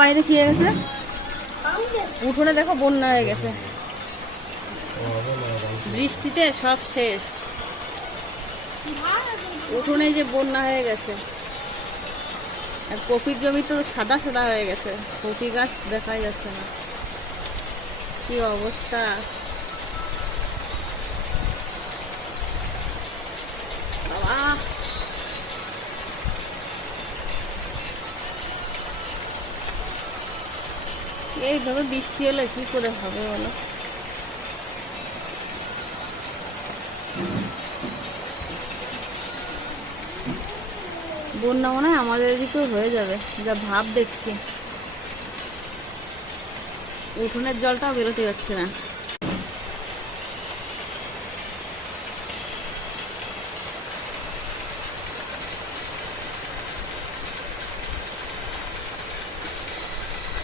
বাইরে কি হয়ে গেছে, উঠোনে দেখো বন্যা হয়ে গেছে, বৃষ্টিতে সব শেষ। উঠোনে যে বন্যা হয়ে গেছে, আর কপির জমি তো সাদা সাদা হয়ে গেছে, কপি গাছ দেখাই যাচ্ছে না, কি অবস্থা। বাবা, এইভাবে বৃষ্টি হলে কি করে হবে বলো। বন্যা মনে হয় আমাদের এদিকেও হয়ে যাবে, যা ভাব দেখছি। উঠোনের জলটাও বেরোতে যাচ্ছে না।